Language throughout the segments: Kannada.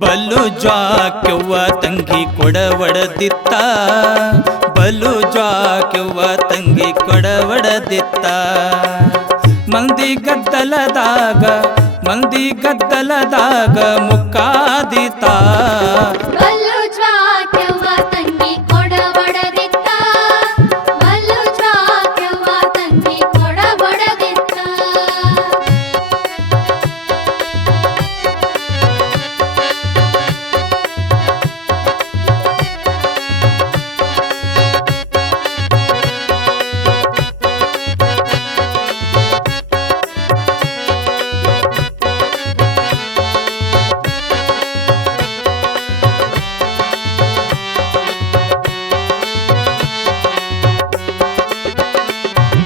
ಬಲು ಜ್ವಾಕ್ಯವ್ವ ತಂಗಿ ಕೊಡವಡದಿತ್ತ ಬಲು ಜ್ವಾಕ್ಯವ್ವ ತಂಗಿ ಕೊಡವಡದಿತ್ತ ಮಂದಿ ಗದ್ದಲದಾಗ ಮುಕ್ಕಾದಿತ ಬಲು ಜ್ವಾಕ್ಯವ್ವ ತಂಗಿ ಕೊಡವಡದಿತ್ತ ಬಲು ಜ್ವಾಕ್ಯವ್ವ ತಂಗಿ ಕೊಡವಡದಿತ್ತ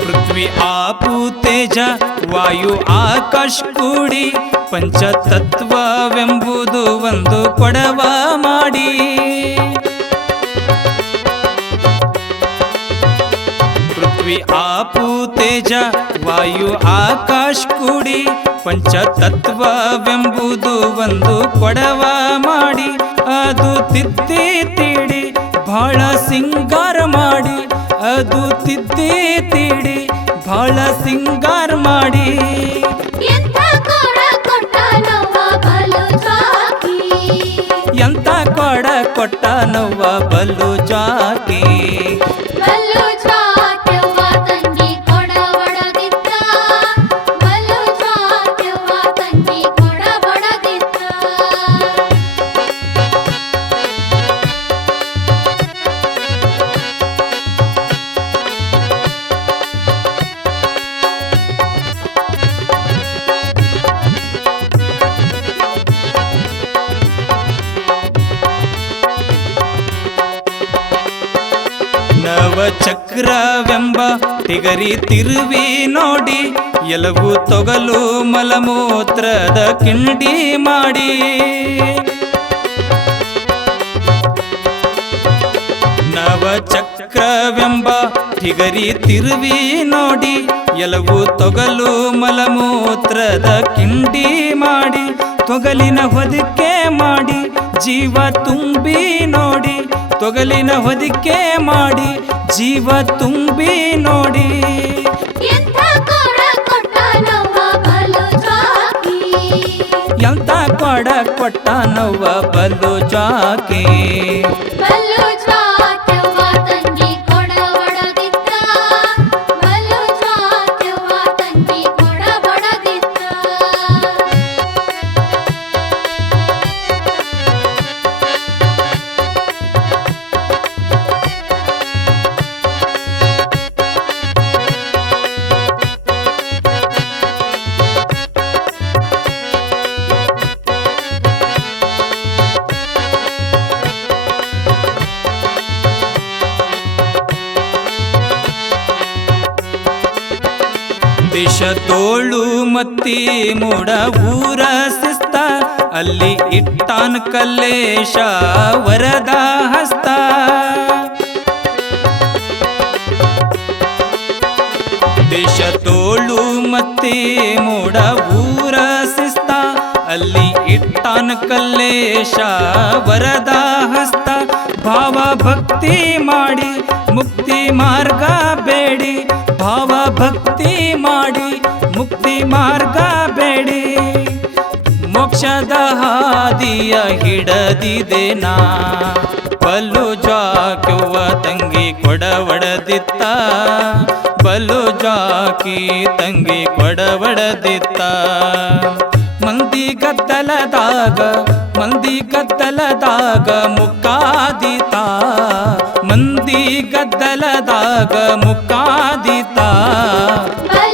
ಪೃಥ್ವಿ ಆಪು ತೇಜ ವಾಯು ಆಕಾಶ ಕೂಡಿ ಪಂಚತತ್ವವೆಂಬುದು ಒಂದು ಕೊಡವ ಮಾಡಿ ಪೃಥ್ವಿ ಆಪು ತೇಜ ವಾಯು ಆಕಾಶ ಕೂಡಿ ಪಂಚತತ್ವವೆಂಬುದು ಒಂದು ಕೊಡವ ಮಾಡಿ ಅದು ತಿದ್ದಿ ತೀಡಿ ಬಹಳ ಸಿಂಗಾರ ಮಾಡಿ ಅದು ತಿದ್ದಿ ತೀಡಿ ಬಹಳ ಸಿಂಗಾರ ಮಾಡಿ ಎಂತ ಕೊಡ ಕೊಟ್ಟನವ್ವ ಬಲು ಜ್ವಾಕಿ ಎಂತ ಕೊಡ ಕೊಟ್ಟನವ್ವ ಬಲು ಜ್ವಾಕಿ ಬಲು ಜ್ವಾಕ್ಯವ್ವ ತಂಗಿ ಕೊಡವಡದಿತ್ತ ಬಲು ಜ್ವಾಕ್ಯವ್ವ ತಂಗಿ ಕೊಡವಡದಿತ್ತ ನವಚಕ್ರವೆಂಬ ತಿಗರಿ ತಿರುವಿ ನೋಡಿ ಎಲವು ತೊಗಲು ಮಲಮೂತ್ರದ ಕಿಂಡಿ ಮಾಡಿ ನವಚಕ್ರವೆಂಬ ತಿಗರಿ ತಿರುವಿ ನೋಡಿ ಎಲವು ತೊಗಲು ಮಲಮೂತ್ರದ ಕಿಂಡಿ ಮಾಡಿ ತೊಗಲಿನ ಹೊದಿಕೆ ಮಾಡಿ ಜೀವ ತುಂಬಿ ನೋಡಿ ತೊಗಲಿನ ಹೊದಿಕೆ ಮಾಡಿ ಜೀವ ತುಂಬಿ ನೋಡಿ ಎಂತ ಕೊಡ ಕೊಟ್ಟನವ್ವ ಬಲು ಜ್ವಾಕಿ ಎಂತ ಕೊಡ ಕೊಟ್ಟನವ್ವ ಬಲು ಜ್ವಾಕಿ ಬಲು ಜ್ವಾಕ್ಯವ್ವ ತಂಗಿ ಕೊಡವಡದಿತ್ತ ಬಲು ಜ್ವಾಕ್ಯವ್ವ ತಂಗಿ ಕೊಡವಡದಿತ್ತ ದೇಶದೋಳು ಮತ್ತಿ ಮೂಡ ಊರ ಶಿಸ್ತ ಅಲ್ಲಿ ಇಟ್ಟಾನ್ ಕಲ್ಲೇಶ ವರದ ಹಸ್ತ ದೇಶದೋಳು ಮತ್ತಿ ಮೂಡ ಊರ ಶಿಸ್ತ ಅಲ್ಲಿ ಇಟ್ಟಾನ್ ಕಲ್ಲೇಶ ವರದ ಹಸ್ತ ಭಾವ ಭಕ್ತಿ ಮಾಡಿ ಮುಕ್ತಿ ಮಾರ್ಗ ಬೇಡಿ ಭಾವ ಭಕ್ತಿ ಮಾಡಿ ಮುಕ್ತಿ ಮಾರ್ಗ ಬೇಡಿ ಮೋಕ್ಷದ ಹಾದಿಯ ಹಿಡದಿದೆನಾ ಬಲು ಜ್ವಾಕ್ಯವ್ವ ತಂಗಿ ಕೊಡವಡದಿತ್ತ ಬಲು ಜ್ವಾಕಿ ತಂಗಿ ಕೊಡವಡದಿತ್ತ ಮಂದಿ ಗದ್ದಲದಾಗ ಮುಕ್ಕಾದಿತ ಮಂದಿ ಗದ್ದಲದಾಗ ಮುಕ್ಕಾದಿತ ಬಲು